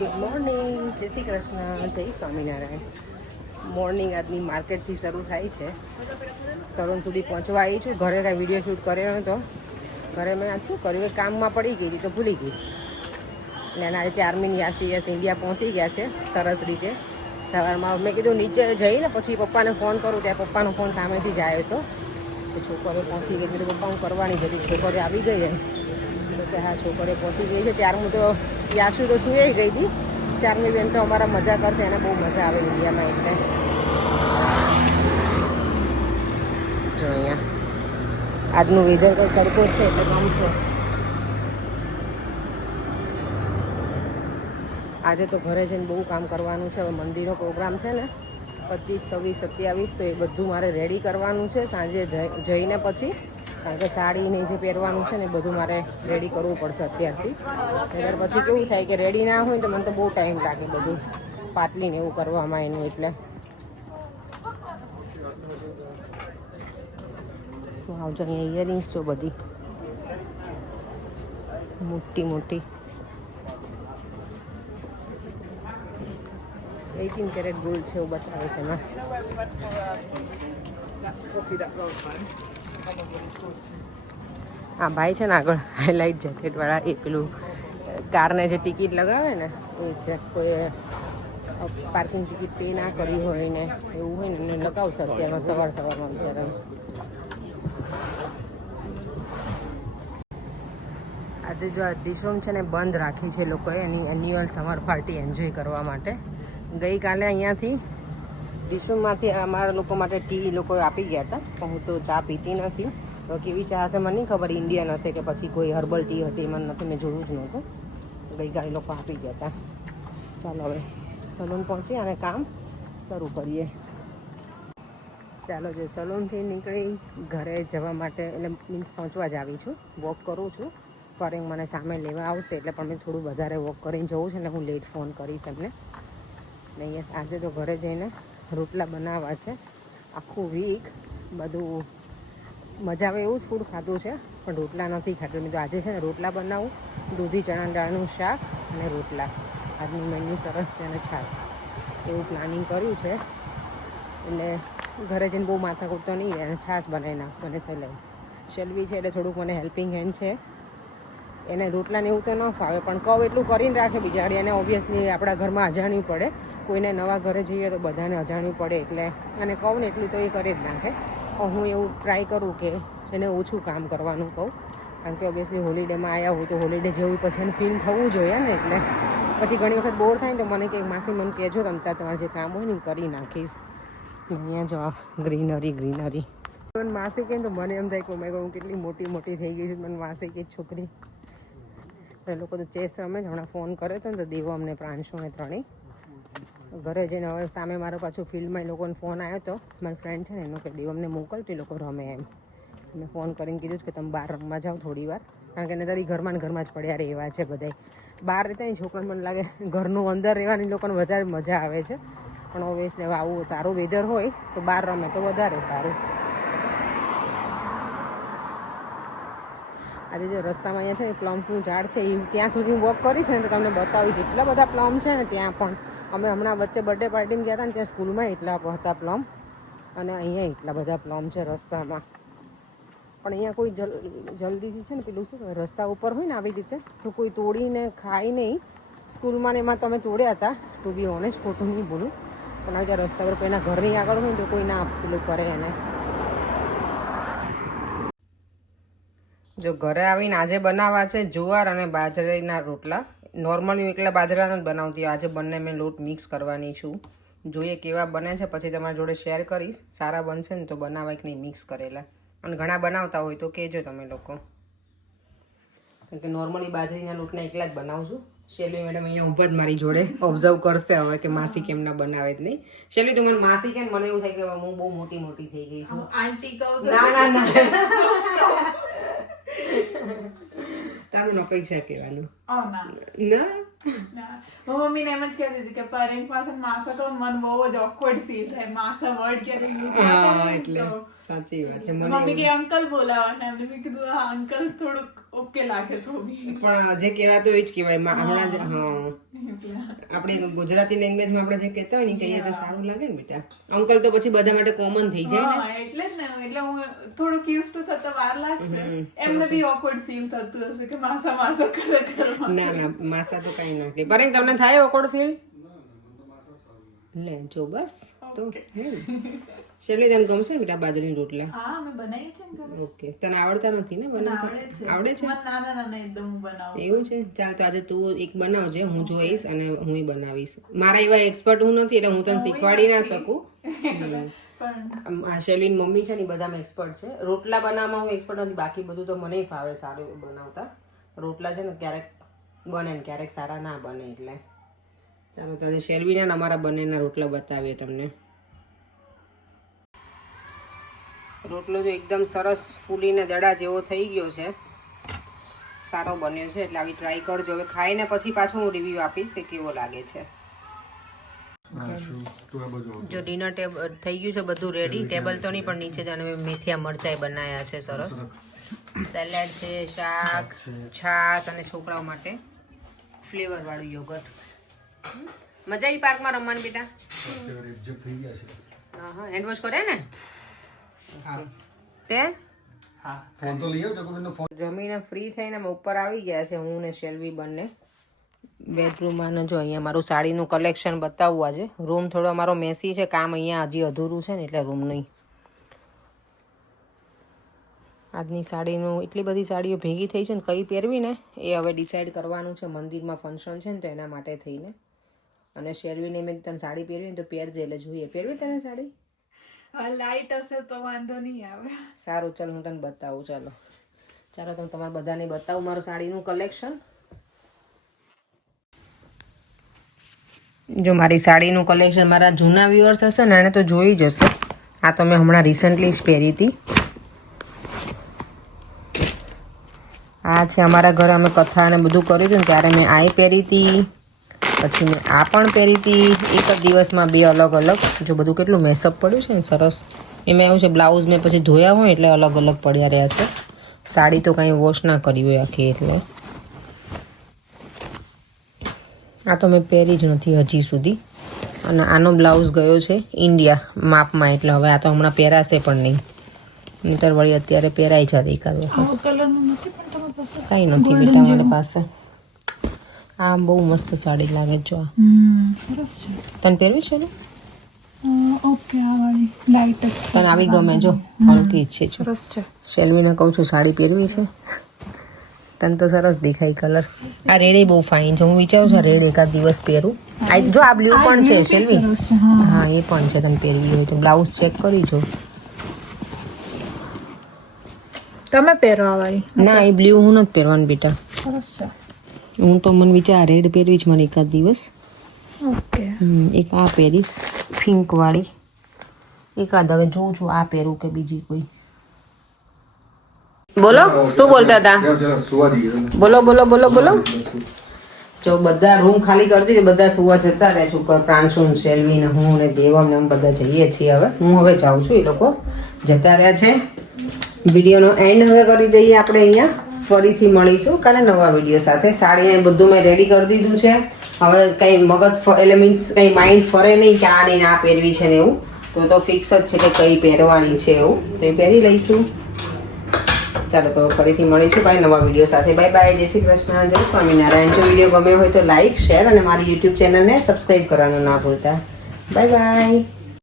Good morning, જય શ્રી કૃષ્ણ, જય Swaminarayan. Morning આજની માર્કેટથી શરૂ થાય છે. સલૂન સુધી પહોંચવા આવી છું. ઘરે કાંઈ વિડીયો શૂટ કર્યો નહોતો. ઘરે મેં આજ શું કર્યું, કામમાં પડી ગઈ હતી તો ભૂલી ગઈ. એટલે એના આજે ચારમીન યસ ઇન્ડિયા પહોંચી ગયા છે સરસ રીતે. સવારમાં મેં કીધું નીચે જઈને પછી પપ્પાને ફોન કરું, ત્યાં પપ્પાનો ફોન સામેથી જ આવ્યો હતો. તો છોકરીઓ પહોંચી ગઈ. એટલે પપ્પા હું કરવાની જ હતી, છોકરીઓ આવી ગઈ તો કે હા છોકરીઓ પહોંચી ગઈ છે. ત્યારે હું તો યાસુ તો સુઈ ગઈ હતી. ચારમી બેન તો અમારા મજા કરશે, એને બહુ મજા આવે ઇન્ડિયામાં. એટલે જો અહીંયા આજનું વેધર કંઈ તડકો જ છે એટલે કામ છે. આજે તો ઘરે જઈને બહુ કામ કરવાનું છે. હવે મંદિરનો પ્રોગ્રામ છે ને 25, 26, 27, તો એ બધું મારે રેડી કરવાનું છે સાંજે જઈને પછી. કારણ કે સાડીને જે પહેરવાનું છે ને એ બધું મારે રેડી કરવું પડશે અત્યારથી. એટલે પછી કેવું થાય કે રેડી ના હોય તો મને તો બહુ ટાઈમ લાગે બધું પાટલીને એવું કરવામાં એનું. એટલે આવજો અહીંયા ઇયરિંગ્સ છો બધી મોટી મોટી 18 કેરેટ ગોલ્ડ છે એવું બતાવે છે એમાં. હા ભાઈ છે ને આગળ હાઇલાઇટ જેકેટવાળા, એ પેલું કારને જે ટિકિટ લગાવે ને એ છે. કોઈ પાર્કિંગ ટિકિટ પે ના કરી હોય ને એવું હોય ને એને લગાવશે અત્યારમાં સવારમાં બિચારા. આજે જો આ ડિશરૂમ છે ને બંધ રાખી છે લોકોએ એની એન્યુઅલ સમર પાર્ટી એન્જોય કરવા માટે. ગઈકાલે અહીંયાથી ડિશરૂમમાંથી અમારા લોકો માટે ટી લોકો આપી ગયા હતા, પણ હું તો ચા પીતી નથી. તો કેવી ચા હશે મને નહીં ખબર, ઇન્ડિયન હશે કે પછી કોઈ હર્બલ ટી હતી મને નથી, મેં જોયું જ નહોતું. ગઈકાલે લોકો આપી ગયા હતા. ચાલો હવે સલૂન પહોંચી અને કામ શરૂ કરીએ. ચાલો જો સલૂનથી નીકળી ઘરે જવા માટે, એટલે મીન્સ પહોંચવા જ આવી છું. વોક કરું છું. ફરેંગ મને સામે લેવા આવશે એટલે પણ મેં થોડું વધારે વોક કરીને જવું છે. એટલે હું લેટ ફોન કરીશ એમને. ને અહીંયા આજે તો ઘરે જઈને રોટલા બનાવવા છે. આખું વીક બધું મજા આવે એવું જ ફૂડ ખાધું છે, પણ રોટલા નથી ખાધું. મેં તો આજે છે ને રોટલા બનાવું, દૂધી ચણા દાળનું શાક અને રોટલા. આજનું મેન્યુ સરસ છે અને છાશ, એવું પ્લાનિંગ કર્યું છે. એટલે ઘરે જઈને બહુ માથાકૂટ તો નહીં, અને છાશ બનાવી નાખશું. અને શેલવી છે એટલે થોડુંક મને હેલ્પિંગ હેન્ડ છે. એને રોટલાને એવું તો ન ફાવે, પણ કહું એટલું કરીને રાખે બિચારી. એને ઓબ્વિયસલી આપણા ઘરમાં અજાણ્યું પડે, કોઈને નવા ઘરે જઈએ તો બધાને અજાણ્યું પડે. એટલે અને કહું ને એટલું તો એ કરી જ નાખે. પણ હું એવું ટ્રાય કરું કે એને ઓછું કામ કરવાનું કહું, કારણ કે ઓબ્વિયસલી હોલિડેમાં આવ્યા હોય તો હોલિડે જેવું પછી એને ફીલ થવું જોઈએ ને. એટલે પછી ઘણી વખત બોર થાય ને તો મને કંઈક માસી મને કહેજો, રમતા તમારે જે કામ હોય ને કરી નાખીશ. અહીંયા જો ગ્રીનરી. મને માસી કહે તો મને એમ થાય કે મેં કહું કેટલી મોટી થઈ ગઈ છું. મને માસી કે છોકરી. એ લોકો તો ચેસ રમે જ. હમણાં ફોન કર્યો હતો ને તો દેવો અમને પ્રાંશુને ત્રણેય. ઘરે જઈને હવે સામે મારો પાછું ફિલ્ડમાં એ લોકોને ફોન આવ્યો હતો, મારી ફ્રેન્ડ છે ને એનો, કે દેવ અમને મોકલ તો એ લોકો રમે એમ. મેં ફોન કરીને કીધું કે તમે બહાર રમવા જાઓ થોડી વાર, કારણ કે એને તારી ઘરમાં જ પડ્યા રહેવા છે બધા. બહાર રહેતા ને છોકરાને મને લાગે ઘરનું અંદર રહેવાની લોકોને વધારે મજા આવે છે. પણ ઓબ્વિયસલી હવે આવું સારું વેધર હોય તો બહાર રમે તો વધારે સારું. આજે જો રસ્તામાં અહીંયા છે ને પ્લમ્સનું ઝાડ છે, એ ત્યાં સુધી વોક કરીશ ને તો તમને બતાવીશ. એટલા બધા પ્લમ છે ને ત્યાં પણ. અમે હમણાં વચ્ચે બર્થડે પાર્ટીમાં ગયા હતા ને ત્યાં સ્કૂલમાં એટલા હતા પ્લમ, અને અહીંયા એટલા બધા પ્લમ છે રસ્તામાં. પણ અહીંયા કોઈ જલ્દીથી છે ને પેલું શું રસ્તા ઉપર હોય ને આવી રીતે તો કોઈ તોડીને ખાય નહીં. સ્કૂલમાં ને એમાં તમે તોડ્યા હતા, ટુ બી ઓનેસ્ટ, ખોટું નહીં બોલું. પણ આવી ત્યાં રસ્તા પર કોઈના ઘરની આગળ હોય ને તો કોઈ ના પેલું કરે એને. જો ઘરે આવીને આજે બનાવવા છે જુવાર અને બાજરાના રોટલા. નોર્મલી એકલા બાજરાના જ બનાવતી, આજે બંને મેં લોટ મિક્સ કરવાની છું. જોઈએ કેવા બને છે પછી તમારી જોડે શેર કરીશ. સારા બનશે ને તો બનાવાય કે નહીં મિક્સ કરેલા. અને ઘણા બનાવતા હોય તો કહેજો તમે લોકો, કારણ કે નોર્મલી બાજરીના લોટના એકલા જ બનાવું છું. શેલ્વી મેડમ અહીંયા ઊભા જ મારી જોડે ઓબ્ઝર્વ કરશે હવે કે માસી કેમના બનાવે જ નહીં. શેલ્વી તું મને માસી કે મને એવું થાય કે હું બહુ મોટી થઈ ગઈ છું. આંટી કહું ના તારું અપેક્ષા કહેવાનું ના. હું મમ્મીને એમ જ કહેતી હતી કે પેરેન્ટ પાસે માસા તો મને બહુ જ ઓકવર્ડ ફીલ થાય. માસા વર્ડ ક્યારે યુઝ કરે એટલે સાચી વાત છે. મમ્મી કે અંકલ બોલાવવાના, એમને મેં કીધું હા અંકલ થોડુંક ઓકે લાગે તો બી પણ જે કહેવાતું એ જ કહેવાય હમણાં જ હા આપણે ગુજરાતી લેંગ્વેજમાં આપણે જે કહેતા હોય ને કહીએ તો સારું લાગે ને બેટા. અંકલ તો પછી બધા માટે કોમન થઈ જાય ને. હા એટલે જ ને એટલે હું થોડુંક યુઝ ટુ થતા વાર લાગશે. એમને બી ઓકવર્ડ ફીલ થતું હશે કે માસા માસા કરે કરવા. ના માસા તો કઈ ના કહે. પણ તમને થાય ઓકવર્ડ ફીલ? લે જો બસ તો શૈલી તને ગમશે બેટા બાજરીની રોટલા? હા અમે બનાવીએ છે ને ઘરે. ઓકે તને આવડતા નથી ને બનાવતા? આવડે છે? નાના એકદમ હું બનાવું. એવું છે? ચાલ તો આજે તું એક બનાવજે, હું જોઈશ અને હું બનાવીશ. મારા એવા એક્સપર્ટ હું નથી એટલે હું તને શીખવાડી ના શકું. પણ આ શૈલીની મમ્મી છે ને બધામાં એક્સપર્ટ છે. રોટલા બનાવવામાં હું એક્સપર્ટ નથી, બાકી બધું તો મને ફાવે સારું બનાવતા. રોટલા છે ને ક્યારેક બને ને ક્યારેક સારા ના બને એટલે. ચાલો તો આજે શેલ્વીના અમારા બંનેના રોટલા બતાવીએ તમને. રોટલો જો એકદમ સરસ ફૂલીને દડા જેવો થઈ ગયો છે, સારો બન્યો છે એટલે આવી ટ્રાય કરજો. હવે ખાઈને પછી પાછું હું રિવ્યુ આપીશ કે કેવો લાગે છે. જો ડિનર ટેબલ થઈ ગયું છે બધું રેડી. ટેબલ તો નહીં પણ નીચે જાણે મેથીયા મરચાઈ બનાવ્યા છે સરસ. સેલેડ છે, શાક, છાશ અને છોકરાઓ માટે ફ્લેવર વાળું યોગર્ટ. મજા આવી પાર્કમાં રમવાની બેટા? હા હેન્ડવોશ કરે ને તે? જમીને ફ્રી થઈને અમે ઉપર આવી ગયા છે હું ને શેલ્વી બંને બેડરૂમમાં. જો અહીંયા મારું સાડીનું કલેક્શન બતાવવું આજે. રૂમ થોડો અમારો મેસી છે, કામ અહીંયા હજી અધૂરું છે ને એટલે રૂમ નહીં. આજની સાડીનું એટલી બધી સાડીઓ ભેગી થઈ છે ને કઈ પહેરવી ને એ હવે ડિસાઈડ કરવાનું છે. મંદિરમાં ફંક્શન છે ને તો એના માટે થઈને. અને શેલ્વીને મેં તને સાડી પહેરવી ને તો પહેરજે એટલે જોઈએ. પહેરવી તને સાડી? લાઈટ હશે તો વાંધો નહીં આવે. સારું ચાલ હું તને બતાવું. ચાલો તમે તમારા બધાને બતાવું મારું સાડીનું કલેક્શન. જો મારી સાડીનું કલેક્શન મારા જૂના વ્યુઅર્સ હશે ને એને તો જોઈ જ હશે. આ તો મેં હમણાં રિસન્ટલી જ પહેરી હતી. આ છે અમારા ઘરે અમે કથા અને બધું કર્યું હતું ને ત્યારે મેં આ પહેરી હતી. પછી મેં આ પણ પહેરી હતી. એક જ દિવસમાં બે અલગ અલગ. જો બધું કેટલું મેસઅપ પડ્યું છે ને સરસ. એમાં એવું છે બ્લાઉઝ મેં પછી ધોયા હોય એટલે અલગ અલગ પડ્યા રહ્યા છે. સાડી તો કાંઈ વોશ ના કરી હોય આખી એટલે. આ તો મેં પહેરી જ નથી હજી સુધી. અને આનો બ્લાઉઝ ગયો છે ઇન્ડિયા માપમાં એટલે હવે આ તો હમણાં પહેરાશે પણ નહીં. નહીંતર વળી અત્યારે પહેરાઈ જતી એકાદ વખત. કાંઈ નથી બેટા મારી પાસે. આ બહુ મસ્ત સાડી લાગે જો. સરસ છે. તને પહેરવી છે ને? ઓકે આ વાળી લાઈટ તને આવી ગમે જો હલકી છે. સરસ છે. શેલ્વીને કહું છું સાડી પહેરવી છે. તને તો સરસ દેખાય કલર. આ રેડ બહુ ફાઇન છે. હું વિચારું છું રેડ એકાદ દિવસ પહેરું. જો આ બ્લુ પણ છે શેલ્વી. હા એ પણ છે. તને પહેરવી હોય તો બ્લાઉઝ ચેક કરી જો. તમે પહેરો આ વાળી? ના એ બ્લુ હું નથી પહેરવાની બેટા. સરસ છે. હું તો મને વિચાર રેડ પહેરવી જ મને એકાદ દિવસ. ઓકે. એક આ પહેરીશ પિંક વાળી એકાદ. હવે જોઉં છું આ પહેરું કે બીજી કોઈ. બોલો શું બોલતા હતા? બોલો બોલો બોલો બોલો. જો બધા રૂમ ખાલી કરી દીધી, બધા સુવા જતા રહે છે ઉપર. પ્રાંશુ શેલ્વી ને હું ને દેવમ ને અમે બધા જઈએ છીએ. હવે હું હવે જાઉં છું. એ લોકો જતા રહ્યા છે. વિડીયોનો એન્ડ હવે કરી દઈએ આપણે અહીંયા. ફરીથી મળીશું કાલે નવા વિડીયો સાથે. સાડી બધું મેં રેડી કરી દીધું છે. હવે કંઈ મગજ એટલે મીન્સ કંઈ માઇન્ડ ફરે નહીં કે આ નહીં આ પહેરવી છે ને એવું. તો ફિક્સ જ છે કે કઈ પહેરવાની છે એવું. તો એ પહેરી લઈશું. ચાલો તો ફરીથી મળીશું કાલે નવા વિડીયો સાથે. Bye bye. જય શ્રી કૃષ્ણ, જય સ્વામિનારાયણ. જો વિડીયો ગમ્યો હોય તો લાઈક શેર અને મારી યુટ્યુબ ચેનલને સબસ્ક્રાઈબ કરવાનું ના ભૂલતા. Bye bye.